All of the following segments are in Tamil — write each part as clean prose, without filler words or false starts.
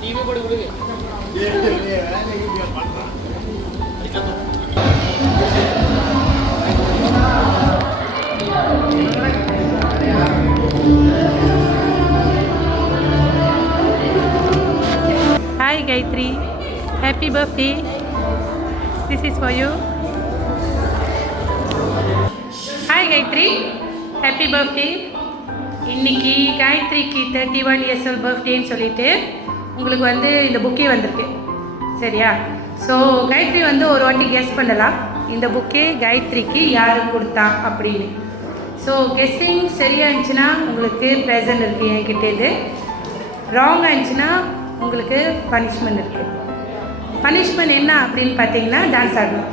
டிவி போட்டு கொடுங்க. Hi Gayatri, happy birthday. This is for you. Hi Gayatri, happy birthday. இன்னைக்கு காயத்ரிக்கு 31 years old பர்த்டேன்னு சொல்லிட்டு உங்களுக்கு வந்து இந்த புக்கே வந்திருக்கு சரியா. ஸோ காயத்ரி வந்து ஒரு வாட்டி கெஸ் பண்ணலாம் இந்த புக்கே காயத்ரிக்கு யார் கொடுத்தா அப்படின்னு. ஸோ கெஸ்ஸிங் சரியாக இருந்துச்சுன்னா உங்களுக்கு ப்ரெசன்ட் இருக்குது என்கிட்டேருந்து. ராங்காக இருந்துச்சுன்னா உங்களுக்கு பனிஷ்மெண்ட் இருக்குது. பனிஷ்மெண்ட் என்ன அப்படின்னு பார்த்தீங்கன்னா டான்ஸ் ஆடணும்.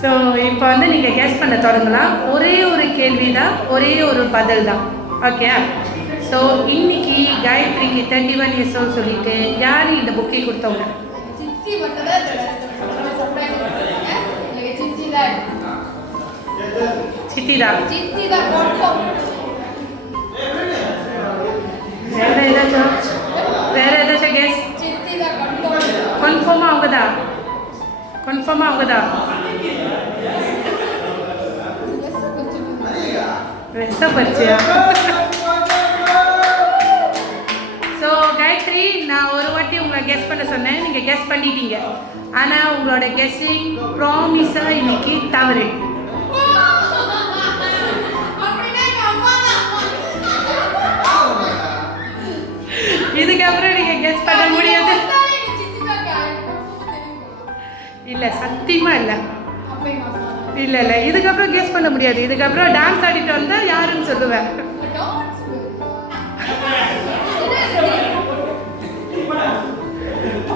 ஸோ இப்போ வந்து நீங்கள் கெஸ் பண்ண தொடங்கலாம். ஒரே ஒரு கேள்வி தான், ஒரே ஒரு பதில் தான். ஓகே. ஸோ இன்னைக்கு காயத்ரிக்கு 31 years old சொல்லிட்டு யார் இந்த புக்கை கொடுத்தவங்க? சித்திதா. வேற ஏதாச்சும் கெஸ்? கன்ஃபார்மாக அவங்க தான். கன்ஃபார்மாக அவங்க தான். பரிச்சையா? ஸோ காயத்ரி, நான் ஒரு வாட்டி உங்களை கெஸ் பண்ண சொன்னேன், நீங்கள் கெஸ் பண்ணிட்டீங்க. ஆனால் உங்களோட கெஸ்ஸிங் ப்ராமிஸாக இன்னைக்கு தவறு. இதுக்கப்புறம் நீங்கள் கெஸ் பண்ண முடியாது. இல்லை சத்தியமாக இல்லை. இல்லை இல்லை இதுக்கப்புறம் கெஸ் பண்ண முடியாது. இதுக்கப்புறம் டான்ஸ் ஆடிட்டு வந்தால் யாருன்னு சொல்லுவேன்.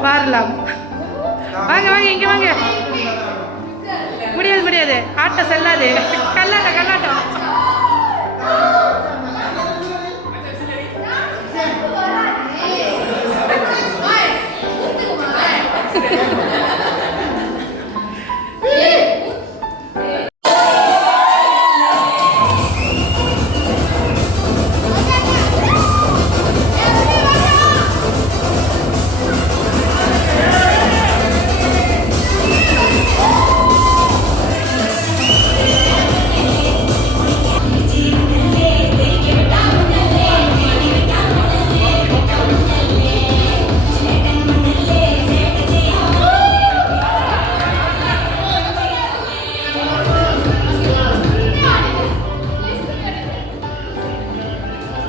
வரலாம். வாங்க வாங்க இங்கே வாங்க. முடியாது முடியாது, ஆட்டம் செல்லாது. கல்லாட்டம் கல்லாட்டம்.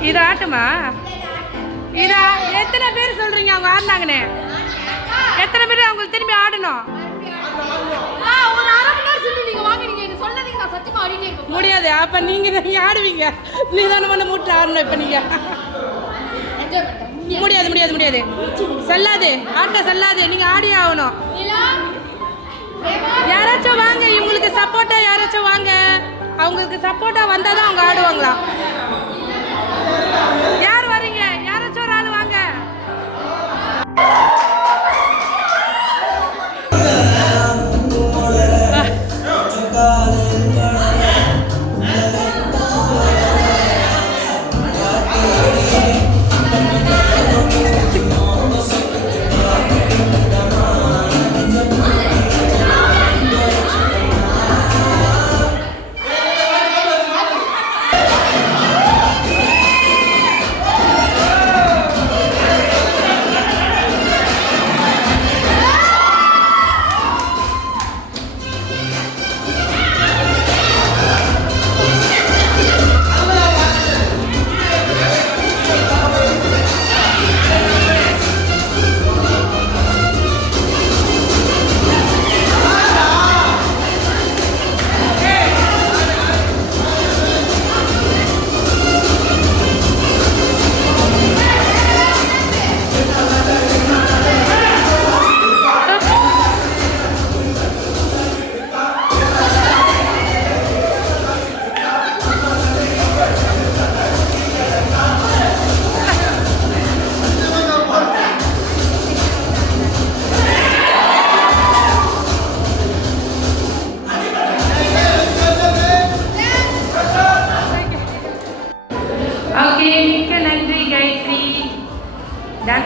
இது ஆட்டமா? இதா எத்தனை பேர் சொல்றீங்க அவங்க ஆடினாங்கன்னு? எத்தனை பேர் அவங்களுக்கு திரும்பி ஆடணும்? முடியாது. அப்ப நீங்க ஆடுவீங்க. நிதானமான மூட்டை ஆடணும். இப்ப நீங்க முடியாது முடியாது முடியாது, செல்லாது. ஆட்டம் செல்லாது. நீங்க ஆடியே ஆகணும். யாராச்சும் வாங்க, இவங்களுக்கு சப்போர்ட்டா யாராச்சும் வாங்க. அவங்களுக்கு சப்போர்ட்டா வந்தாதான் அவங்க ஆடுவாங்களா? யார் வரீங்க? யாராச்சும் ஒரு ஆள் வாங்க.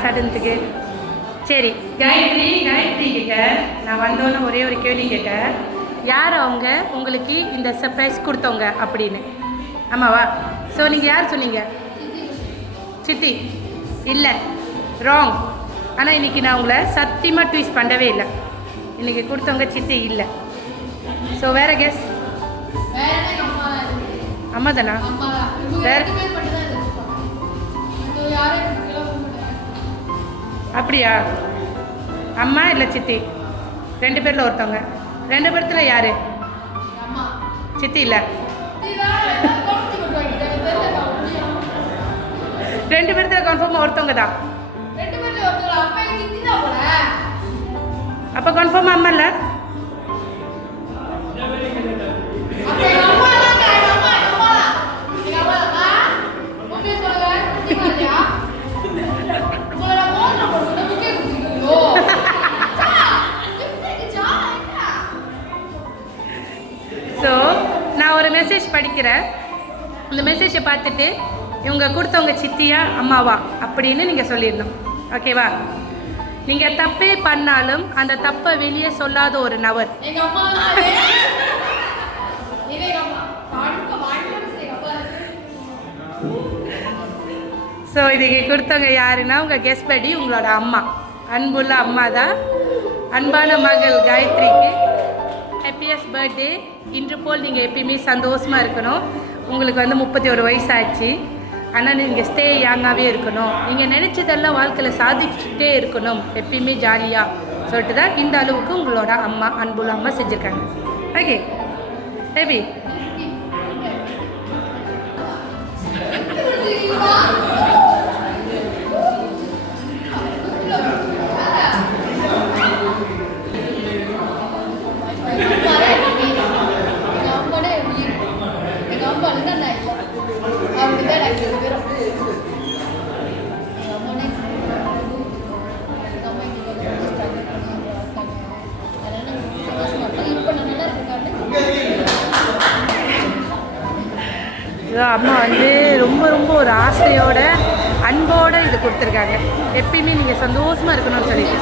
சடனத்துக்கு. சரி, காயத்ரி கிட்ட நான் வந்தோன்னே ஒரே ஒரு கேள்வி கேட்டேன். யார் அவங்க உங்களுக்கு இந்த சர்ப்ரைஸ் கொடுத்தவங்க அப்படின்னு. ஆமாவா? ஸோ நீங்கள் யார் சொன்னீங்க? சித்தி. இல்லை, ராங். ஆனால் இன்றைக்கி நான் உங்களை சத்தியமாக ட்வீட் பண்ணவே இல்லை. இன்றைக்கி கொடுத்தவங்க சித்தி இல்லை. ஸோ வேறு கெஸ்? அம்மா தானா? வேறு? அப்படியா? அம்மா இல்லை சித்தி? 2 பேரில் ஒருத்தவங்க. 2 பேர்த்தில் யார்? சித்தி இல்லை. 2 பேர்த்தில் கன்ஃபார்மாக ஒருத்தவங்க தான். அப்போ கன்ஃபார்மாக அம்மா இல்லை? ஸோ நான் ஒரு மெசேஜ் படிக்கிறேன். அந்த மெசேஜை பார்த்துட்டு இவங்க கொடுத்தவங்க சித்தியா அம்மாவா அப்படின்னு நீங்கள் சொல்லிடணும். ஓகேவா? நீங்கள் தப்பே பண்ணாலும் அந்த தப்பை வெளியே சொல்லாத ஒரு நபர். ஸோ இதுக்கு கொடுத்தவங்க யாருன்னா உங்கள் கெஸ் படி உங்களோட அம்மா. அன்புள்ள அம்மா தான். அன்பான மகள் காயத்ரிக்கு ஹாப்பியஸ்ட் பர்த்டே. இன்று போல் நீங்கள் எப்பயுமே சந்தோஷமாக இருக்கணும். உங்களுக்கு 31 வயசு ஆச்சு. ஆனால் நீங்கள் ஸ்டே யங்காகவே இருக்கணும். நீங்கள் நினச்சதெல்லாம் வாழ்க்கையில் சாதிச்சுட்டே இருக்கணும், எப்பயுமே ஜாலியாக சொல்லிட்டு தான் இந்த அளவுக்கு உங்களோட அம்மா, அன்புள்ள அம்மா செஞ்சுருக்காங்க. ஓகே ஹேபி. அம்மா ரொம்ப ஒரு ஆசையோட அன்போடு இது கொடுத்துருக்காங்க. எப்பயுமே நீங்கள் சந்தோஷமாக இருக்கணும்னு சொல்லிட்டு.